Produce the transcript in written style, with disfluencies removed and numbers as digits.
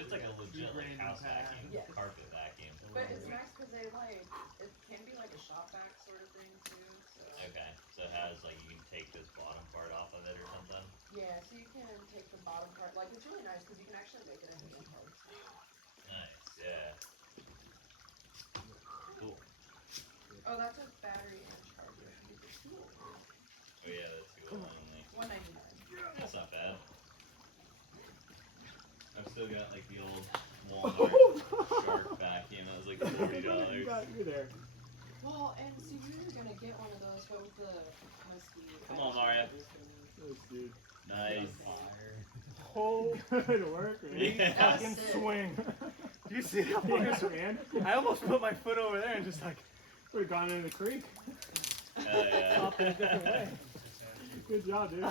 So it's like a legit like house vacuum, Yes. carpet vacuum. But it's nice because they like, it can be like a shop vac sort of thing too. So. Okay, so it has like you can take this bottom part off of it or something. Yeah, so you can take the bottom part. Like it's really nice because you can actually make it into hand parts. Nice, yeah. Cool. Oh, that's a battery and charger. You get the tool. Oh yeah, the tool only. $1.99. That's not bad. I've still got like the old Walmart shark vacuum. That was like $40. You there. Well, and see, we were gonna get one of those, but with the Husky. Come on, Mario. Nice, dude. Nice. Oh, good work, man. Yeah. That was Fucking sick. swing. Do you see how far I ran? I almost put my foot over there and just like. Would have gone into the creek. Hell yeah. Popped in a different way. Good job, dude.